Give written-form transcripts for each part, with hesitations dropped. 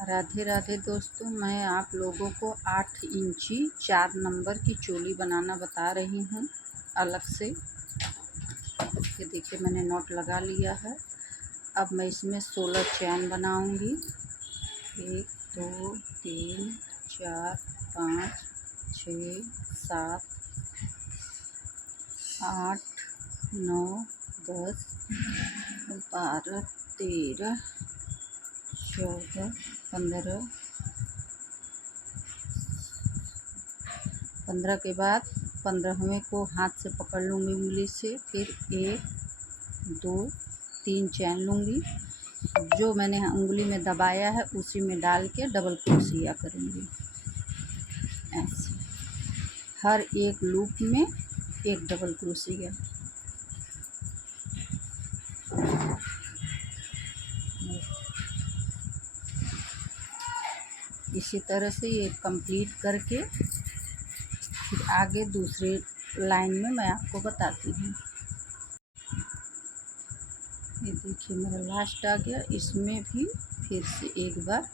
राधे राधे दोस्तों, मैं आप लोगों को 8 इंची 4 नंबर की चोली बनाना बता रही हूँ अलग से। ये देखिए मैंने नॉट लगा लिया है। अब मैं इसमें 16 चैन बनाऊंगी। 1 2 3 4 5 6 7 8 9 10 12 13 14 15 15 के बाद 15वें को हाथ से पकड़ लूँगी उंगली से। फिर 1 2 3 चैन लूँगी। जो मैंने उंगली में दबाया है उसी में डाल के डबल क्रोशिया करूँगी। ऐसे हर एक लूप में एक डबल क्रोशिया। इसी तरह से ये कंप्लीट करके फिर आगे दूसरे लाइन में मैं आपको बताती हूँ। ये देखिए मेरा लास्ट आ गया। इसमें भी फिर से एक बार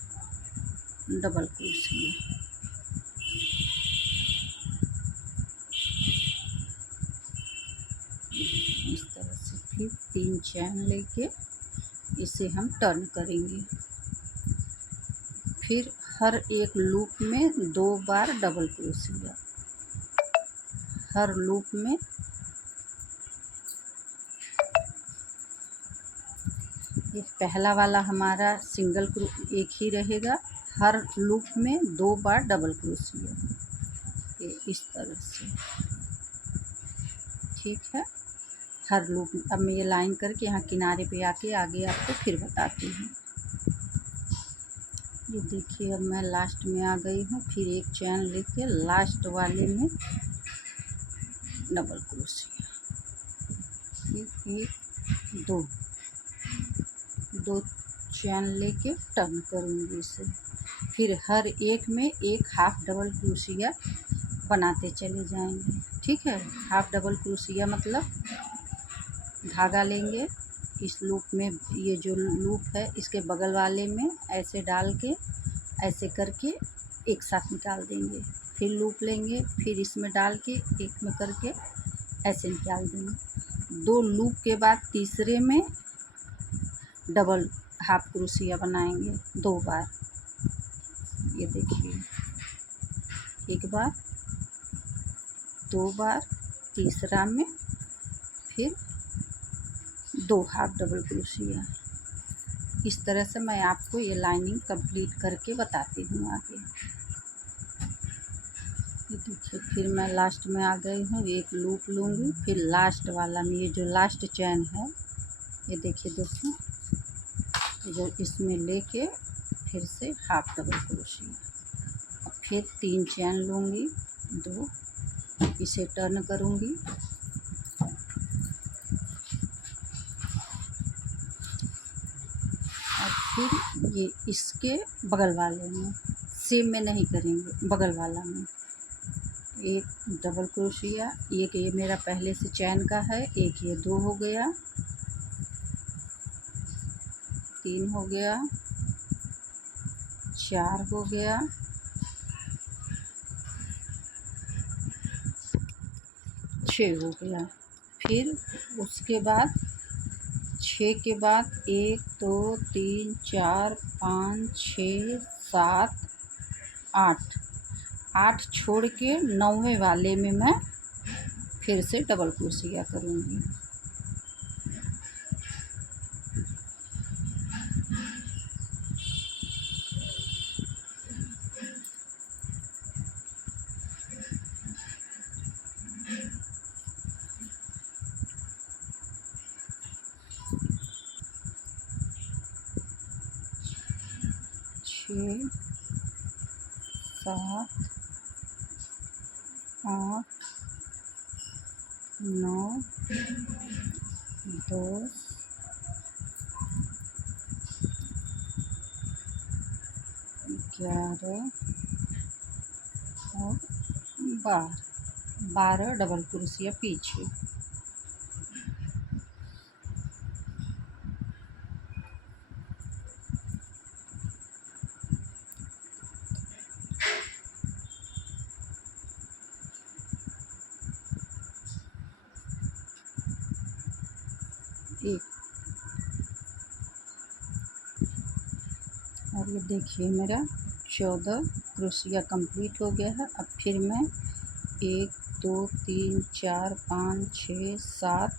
डबल क्रोशिया। इस तरह से फिर 3 चैन लेके इसे हम टर्न करेंगे। फिर हर एक लूप में 2 बार डबल क्रोशिया। हर लूप में ये पहला वाला हमारा सिंगल एक ही रहेगा। हर लूप में 2 बार डबल क्रोशिया। ये इस तरह से ठीक है। हर लूप में अब मैं ये लाइन करके यहाँ किनारे पे आके आगे आपको फिर बताती हूँ। ये देखिए अब मैं लास्ट में आ गई हूँ। फिर एक चैन लेके लास्ट वाले में डबल क्रोशिया। फिर 1 2 चैन लेके टर्न करूँगी इसे। फिर हर एक में एक हाफ डबल क्रोशिया बनाते चले जाएंगे। ठीक है। हाफ डबल क्रोशिया मतलब धागा लेंगे इस लूप में, ये जो लूप है इसके बगल वाले में ऐसे डाल के ऐसे करके एक साथ निकाल देंगे। फिर लूप लेंगे, फिर इसमें डाल के एक में करके ऐसे निकाल देंगे। 2 लूप के बाद तीसरे में डबल हाफ क्रोशिया बनाएंगे 2 बार। ये देखिए 1 बार 2 बार, तीसरा में फिर 2 हाफ डबल क्रोशिया। इस तरह से मैं आपको ये लाइनिंग कंप्लीट करके बताती हूँ आगे। ये देखिए फिर मैं लास्ट में आ गई हूँ। एक लूप लूँगी, फिर लास्ट वाला में ये जो लास्ट चैन है ये देखिए दोस्तों, जो इसमें लेके फिर से हाफ डबल क्रोशिया। फिर 3 चैन लूँगी, 2 इसे टर्न करूँगी। और फिर ये इसके बगल वाले में सेम में नहीं करेंगे, बगल वाला में एक डबल क्रोशिया। एक ये मेरा पहले से चैन का है, एक ये 2 हो गया, 3 हो गया, 4 हो गया, 6 हो गया। फिर उसके बाद 6 के बाद 1 2 3 4 5 6 7 8 8 छोड़ के 9वें वाले में मैं फिर से डबल क्रोशिया करूँगी। छः 7 8 9 10 11 और 12 डबल क्रोशिया पीछे। और ये देखिए मेरा 14 क्रोशिया कंप्लीट हो गया है। अब फिर मैं 1 2 3 4 5 6 7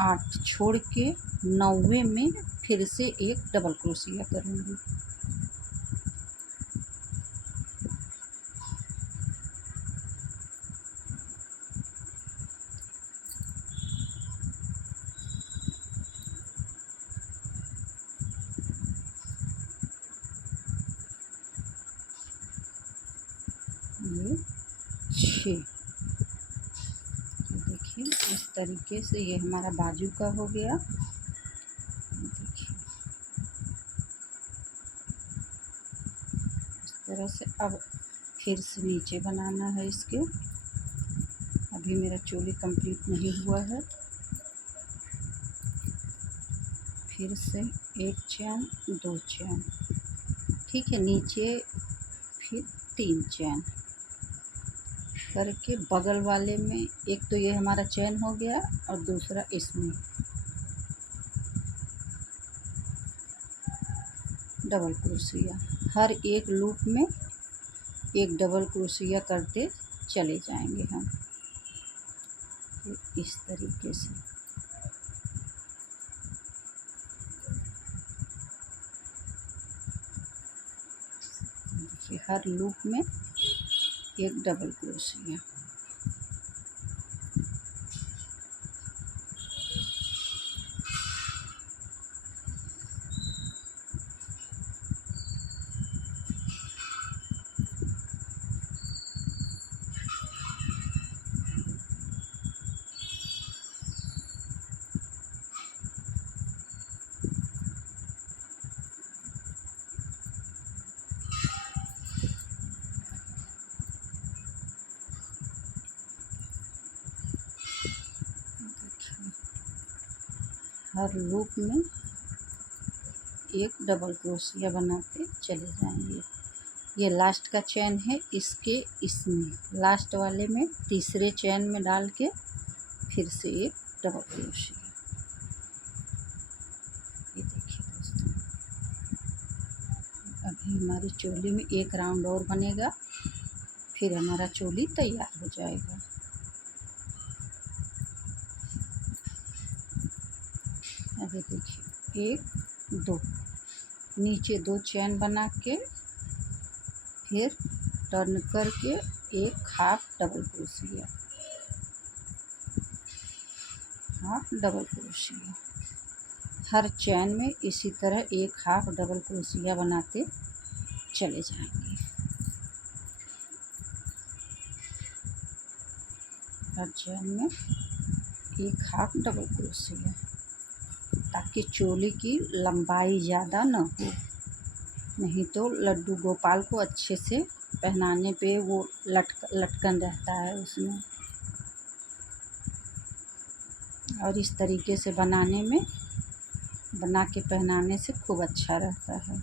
8 छोड़ के 9वें में फिर से एक डबल क्रोशिया करूँगी। ये 6, देखिए इस तरीके से ये हमारा बाजू का हो गया। देखिए इस तरह से। अब फिर से नीचे बनाना है इसके। अभी मेरा चोली कंप्लीट नहीं हुआ है। फिर से एक चैन, 2 चैन, ठीक है। नीचे फिर 3 चैन करके बगल वाले में एक तो ये हमारा चैन हो गया और दूसरा इसमें डबल क्रोशिया। हर एक लूप में एक डबल क्रोशिया करते चले जाएंगे हम इस तरीके से। देखिए हर लूप में एक डबल क्रोशिया। हर लूप में एक डबल क्रोशिया बनाते चले जाएंगे। ये लास्ट का चैन है, इसके इसमें लास्ट वाले में तीसरे चैन में डाल के फिर से एक डबल क्रोशिया। ये देखिए दोस्तों, अभी हमारी चोली में एक राउंड और बनेगा, फिर हमारा चोली तैयार हो जाएगा। अभी देखिए 1 2 नीचे 2 चैन बना के फिर टर्न करके एक half double crochet, half double crochet. हर चैन में इसी तरह एक हाफ डबल क्रोशिया बनाते चले जाएंगे। हर चैन में एक हाफ डबल क्रोशिया, ताकि चोली की लंबाई ज़्यादा न हो, नहीं तो लड्डू गोपाल को अच्छे से पहनाने पे वो लटकन रहता है उसमें। और इस तरीके से बना के पहनाने से खूब अच्छा रहता है।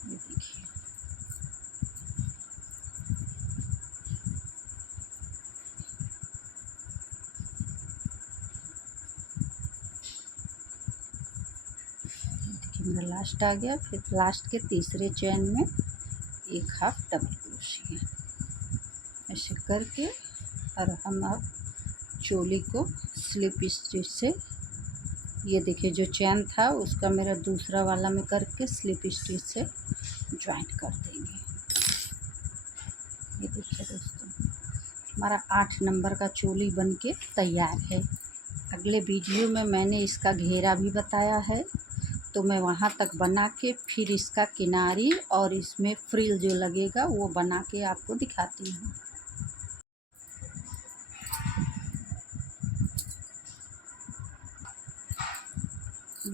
ये देखिए मेरा लास्ट आ गया। फिर लास्ट के तीसरे चैन में एक हाफ डबल क्रोशिया ऐसे करके, और हम अब चोली को स्लिप स्टिच से, ये देखिए जो चैन था उसका मेरा दूसरा वाला में करके स्लिप स्टिच से ज्वाइंट कर देंगे। ये देखिए दोस्तों, हमारा 8 नंबर का चोली बनके तैयार है। अगले वीडियो में मैंने इसका घेरा भी बताया है, तो मैं वहाँ तक बना के फिर इसका किनारी और इसमें फ्रिल जो लगेगा वो बना के आपको दिखाती हूँ।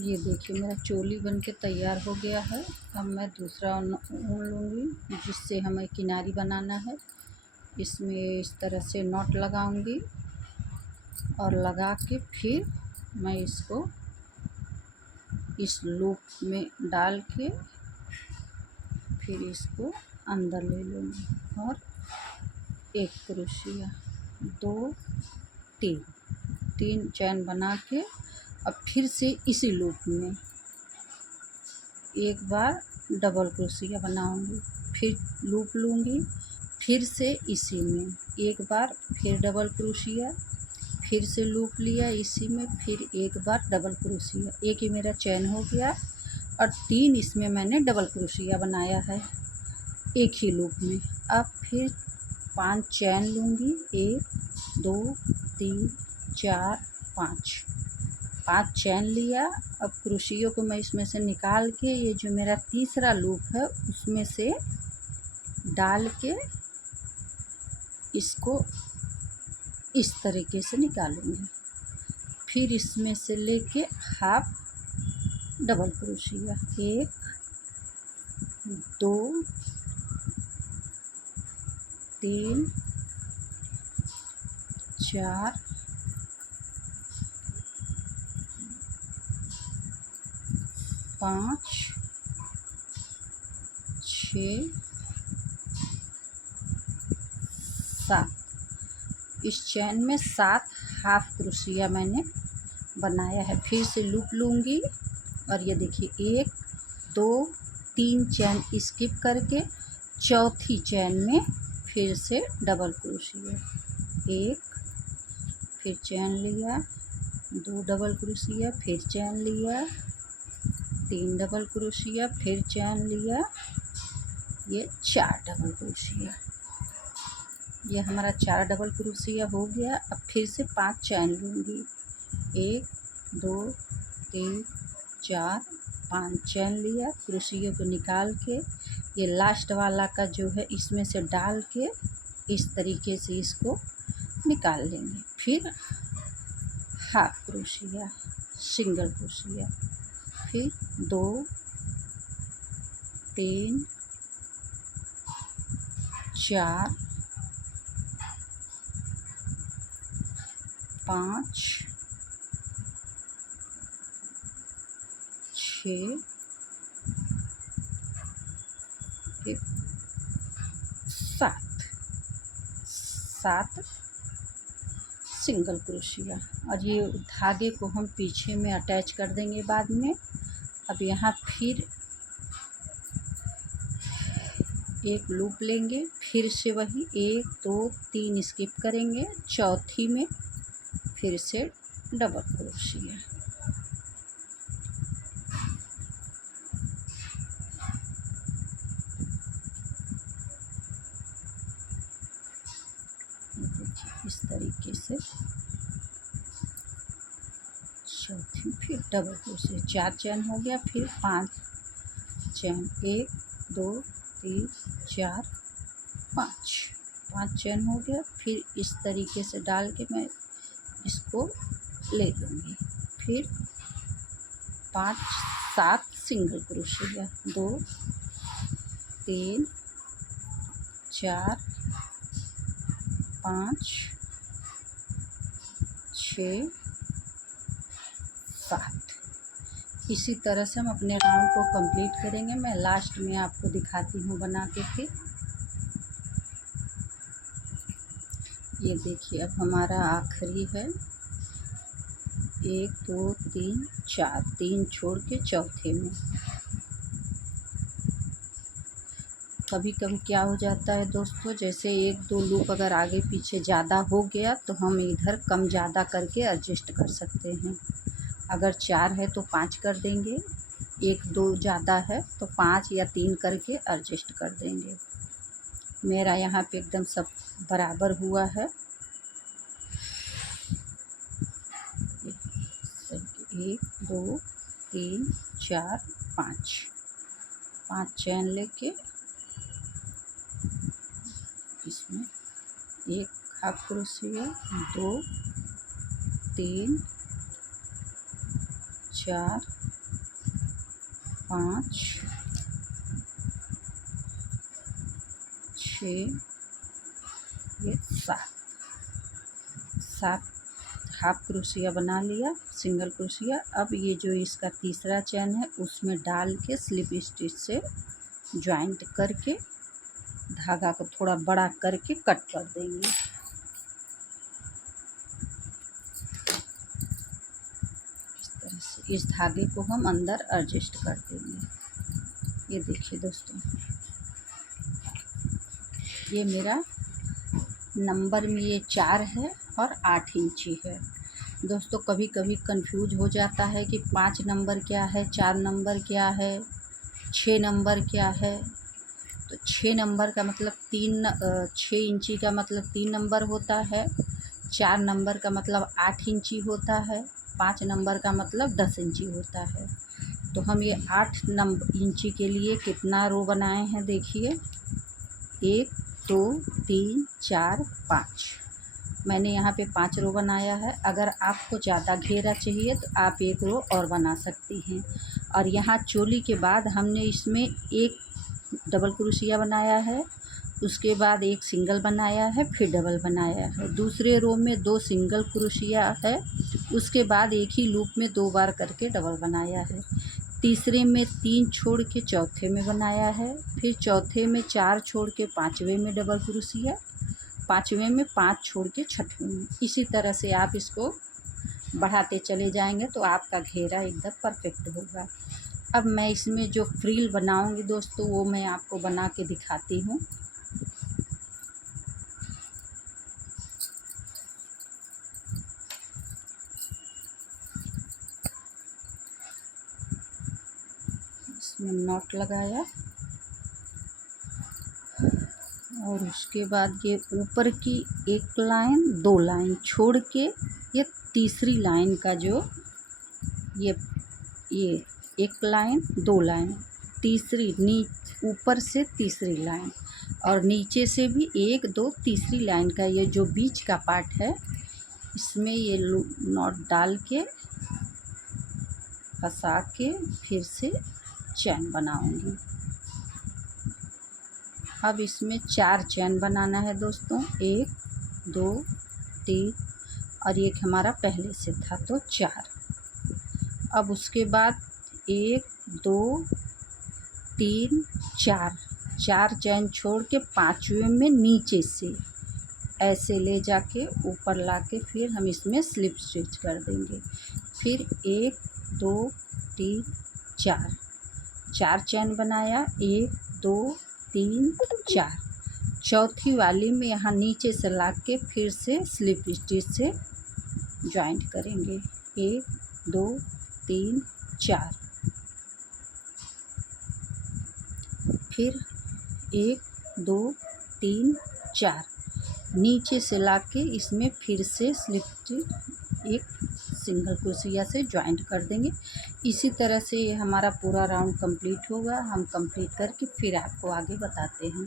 ये देखिए मेरा चोली बनके तैयार हो गया है। अब मैं दूसरा ऊन लूँगी जिससे हमें किनारी बनाना है। इसमें इस तरह से नॉट लगाऊंगी और लगा के फिर मैं इसको इस लूप में डाल के फिर इसको अंदर ले लूँगी और एक क्रोशिया, 2 3 3 चैन बना के अब फिर से इसी लूप में एक बार डबल क्रोशिया बनाऊंगी, फिर लूप लूँगी, फिर से इसी में एक बार फिर डबल क्रोशिया, फिर से लूप लिया इसी में, फिर एक बार डबल क्रोशिया। एक ही मेरा चैन हो गया और 3 इसमें मैंने डबल क्रोशिया बनाया है एक ही लूप में। अब फिर 5 चैन लूँगी, 1 2 3 4 5 5 चैन लिया। अब क्रोशियों को मैं इसमें से निकाल के ये जो मेरा तीसरा लूप है उसमें से डाल के इसको इस तरीके से निकालूंगी। फिर इसमें से लेके हाफ डबल क्रोशिया, 1 2 3 4 5 6 7। इस चैन में 7 हाफ क्रोशिया मैंने बनाया है। फिर से लूप लूँगी और ये देखिए 1 2 3 चैन स्किप करके चौथी चैन में फिर से डबल क्रोशिया, 1 फिर चैन लिया, 2 डबल क्रोशिया, फिर चैन लिया, 3 डबल क्रोशिया, फिर चैन लिया, ये 4 डबल क्रोशिया। ये हमारा 4 डबल क्रोशिया हो गया। अब फिर से 5 चैन लूँगी, 1 2 3 4 5 चैन लिया। क्रोशियों को निकाल के ये लास्ट वाला का जो है इसमें से डाल के इस तरीके से इसको निकाल लेंगे। फिर हाफ क्रोशिया, सिंगल क्रोशिया, फिर 2 3 4 5 6 7 सिंगल क्रोशिया। और ये धागे को हम पीछे में अटैच कर देंगे बाद में। अब यहाँ फिर एक लूप लेंगे, फिर से वही 1 2 3 स्किप करेंगे, चौथी में फिर से डबल क्रोशिया। देखिए इस तरीके से चौथी फिर डबल क्रोशिया, 4 चैन हो गया। फिर 5 चैन, 1 2 3 4 5 चैन हो गया। फिर इस तरीके से डाल के मैं इसको ले लूँगी। फिर 5 7 सिंगल क्रोशिया, 2 3 4 5 6 7। इसी तरह से हम अपने राउंड को कंप्लीट करेंगे। मैं लास्ट में आपको दिखाती हूँ बना के। फिर ये देखिए अब हमारा आखिरी है, 1 2 3 4, 3 छोड़ के चौथे में। कभी कभी क्या हो जाता है दोस्तों, जैसे 1 2 लूप अगर आगे पीछे ज़्यादा हो गया तो हम इधर कम ज़्यादा करके एडजस्ट कर सकते हैं। अगर 4 है तो 5 कर देंगे, 1 2 ज़्यादा है तो 5 या 3 करके एडजस्ट कर देंगे। मेरा यहाँ पे एकदम सब बराबर हुआ है। 1 2 3 4 5 चैन लेके इसमें 1 हाफ क्रोशिया, 2 3 4 5 6 ये 7 हाफ क्रोशिया बना लिया, सिंगल क्रोशिया। अब ये जो इसका तीसरा चैन है उसमें डाल के स्लिप स्टिच से ज्वाइंट करके धागा को थोड़ा बड़ा करके कट कर देंगे। इस धागे को हम अंदर एडजस्ट कर देंगे। ये देखिए दोस्तों, ये मेरा नंबर में ये 4 है और 8 इंची है। दोस्तों कभी कभी कंफ्यूज हो जाता है कि 5 नंबर क्या है, 4 नंबर क्या है, 6 नंबर क्या है। तो 6 नंबर का मतलब 6 इंची का मतलब 3 नंबर होता है, 4 नंबर का मतलब 8 इंची होता है, 5 नंबर का मतलब 10 इंची होता है। तो हम ये 8 इंची के लिए कितना रो बनाए हैं देखिए, 1 2 3 4 5। मैंने यहाँ पे 5 रो बनाया है। अगर आपको ज़्यादा घेरा चाहिए तो आप 1 रो और बना सकती हैं। और यहाँ चोली के बाद हमने इसमें एक डबल क्रोशिया बनाया है, उसके बाद एक सिंगल बनाया है, फिर डबल बनाया है। दूसरे रो में 2 सिंगल क्रोशिया है, उसके बाद एक ही लूप में 2 बार करके डबल बनाया है। तीसरे में 3 छोड़ के चौथे में बनाया है, फिर चौथे में 4 छोड़ के पाँचवें में डबल क्रोशिया, पाँचवें में 5 छोड़ के छठवें में। इसी तरह से आप इसको बढ़ाते चले जाएंगे तो आपका घेरा एकदम परफेक्ट होगा। अब मैं इसमें जो फ्रिल बनाऊंगी दोस्तों वो मैं आपको बना के दिखाती हूँ। इसमें नॉट लगाया और उसके बाद ये ऊपर की एक लाइन 2 लाइन छोड़ के ये तीसरी लाइन का जो ये एक लाइन 2 लाइन, तीसरी ऊपर से तीसरी लाइन और नीचे से भी 1 2 तीसरी लाइन का ये जो बीच का पार्ट है इसमें ये नॉट डाल के फंसा के फिर से चैन बनाऊंगी। अब इसमें 4 चैन बनाना है दोस्तों, 1 2 3 और एक हमारा पहले से था तो 4। अब उसके बाद 1 2 3 4 चैन छोड़ के पाँचवें में नीचे से ऐसे ले जाके ऊपर लाके फिर हम इसमें स्लिप स्टिच कर देंगे। फिर 1 2 3 4 चैन बनाया, 1 2 3 4। चौथी वाली में यहाँ नीचे से लाके फिर से स्लिप स्टिच से जॉइंट करेंगे, 1 2 3 4। फिर 1 2 3 4 नीचे से लाके इसमें फिर से स्लिप स्टिच एक सिंगल क्रोशिया से जॉइंट कर देंगे। इसी तरह से ये हमारा पूरा राउंड कंप्लीट होगा। हम कंप्लीट करके फिर आपको आगे बताते हैं।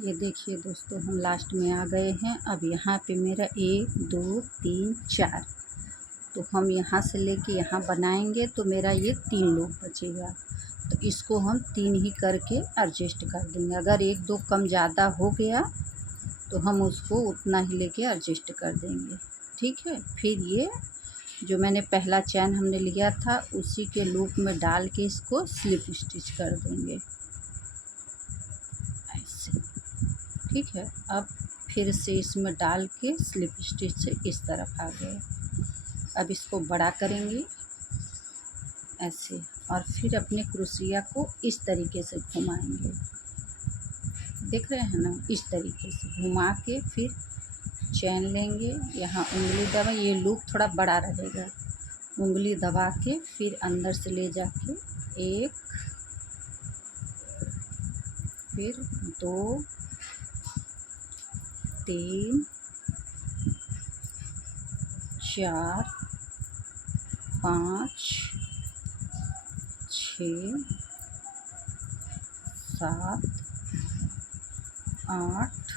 ये देखिए दोस्तों, हम लास्ट में आ गए हैं। अब यहाँ पे मेरा 1 2 3 4, तो हम यहाँ से लेके यहाँ बनाएंगे तो मेरा ये 3 लूप बचेगा। तो इसको हम 3 ही करके एडजस्ट कर देंगे। अगर 1 2 कम ज़्यादा हो गया तो हम उसको उतना ही लेके एडजस्ट कर देंगे, ठीक है। फिर ये जो मैंने पहला चैन हमने लिया था उसी के लूप में डाल के इसको स्लिप स्टिच कर देंगे ऐसे, ठीक है। अब फिर से इसमें डाल के स्लिप स्टिच से इस तरफ आ गए। अब इसको बड़ा करेंगे ऐसे और फिर अपने क्रोशिया को इस तरीके से घुमाएंगे, देख रहे हैं ना, इस तरीके से घुमा के फिर चैन लेंगे। यहाँ उंगली दबा, ये लूप थोड़ा बड़ा रहेगा, उंगली दबा के फिर अंदर से ले जाके 1 फिर 2 3 4 5 6 7 8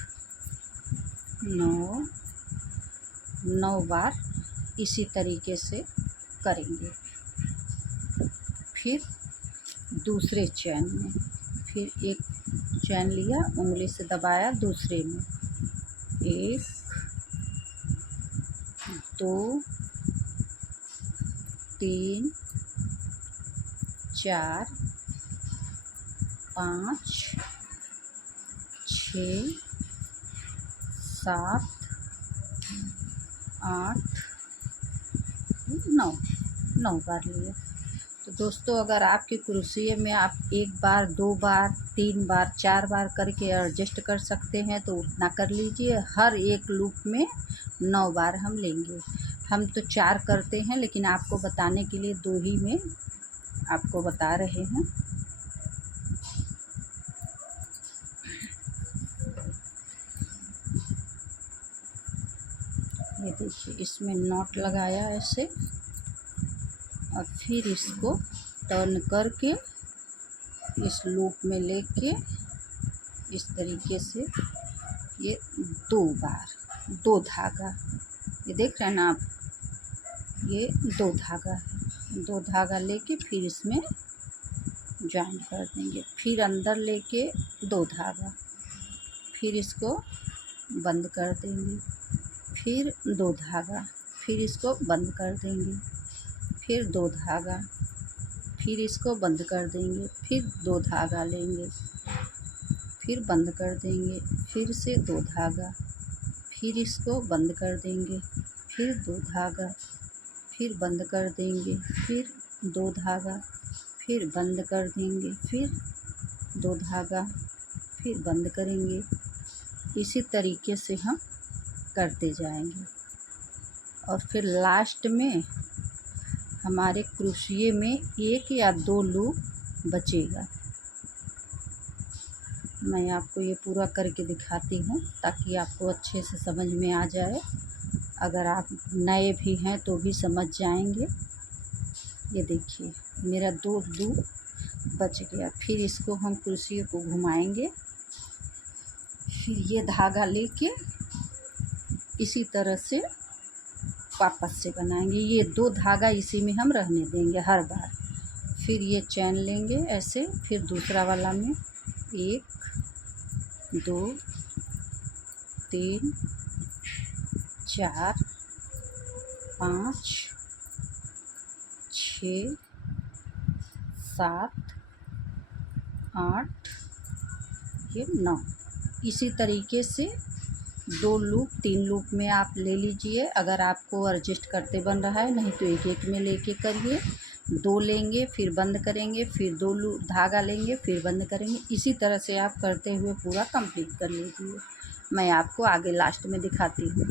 9 बार इसी तरीके से करेंगे। फिर दूसरे चैन में फिर एक चैन लिया, उंगली से दबाया, दूसरे में 1 2 3 4 5 6 7 8 9 9 बार लिए। तो दोस्तों अगर आपके क्रोशिया में आप 1 बार 2 बार 3 बार 4 बार करके एडजस्ट कर सकते हैं तो उतना कर लीजिए। हर एक लूप में 9 बार हम लेंगे। हम तो 4 करते हैं लेकिन आपको बताने के लिए 2 ही में आपको बता रहे हैं। ये देखिए इसमें नॉट लगाया ऐसे और फिर इसको टर्न करके इस लूप में लेके इस तरीके से ये 2 बार 2 धागा, ये देख रहे हैं ना आप, ये 2 धागा है। 2 धागा लेके फिर इसमें जॉइन कर देंगे। फिर अंदर लेके 2 धागा, फिर इसको बंद कर देंगे। फिर 2 धागा, फिर इसको बंद कर देंगे। फिर 2 धागा, फिर इसको बंद कर देंगे। फिर 2 धागा लेंगे, फिर बंद कर देंगे। फिर से 2 धागा, फिर इसको बंद कर देंगे। फिर 2 धागा, फिर बंद कर देंगे। फिर 2 धागा, फिर बंद कर देंगे। फिर 2 धागा, फिर बंद करेंगे। इसी तरीके से हम करते जाएंगे और फिर लास्ट में हमारे क्रोशिया में 1 या 2 लूप बचेगा। मैं आपको ये पूरा करके दिखाती हूँ ताकि आपको अच्छे से समझ में आ जाए। अगर आप नए भी हैं तो भी समझ जाएंगे। ये देखिए मेरा 2 लूप बच गया। फिर इसको हम क्रोशिया को घुमाएंगे। फिर ये धागा लेके इसी तरह से वापस से बनाएंगे। ये 2 धागा इसी में हम रहने देंगे हर बार। फिर ये चैन लेंगे ऐसे, फिर दूसरा वाला में 1 2 3 4 5 6 7 8 ये 9। इसी तरीके से 2 लूप 3 लूप में आप ले लीजिए। अगर आपको एडजस्ट करते बन रहा है, नहीं तो एक एक में लेके करिए। 2 लेंगे, फिर बंद करेंगे, फिर 2 लूप धागा लेंगे, फिर बंद करेंगे। इसी तरह से आप करते हुए पूरा कंप्लीट कर लीजिए। मैं आपको आगे लास्ट में दिखाती हूँ।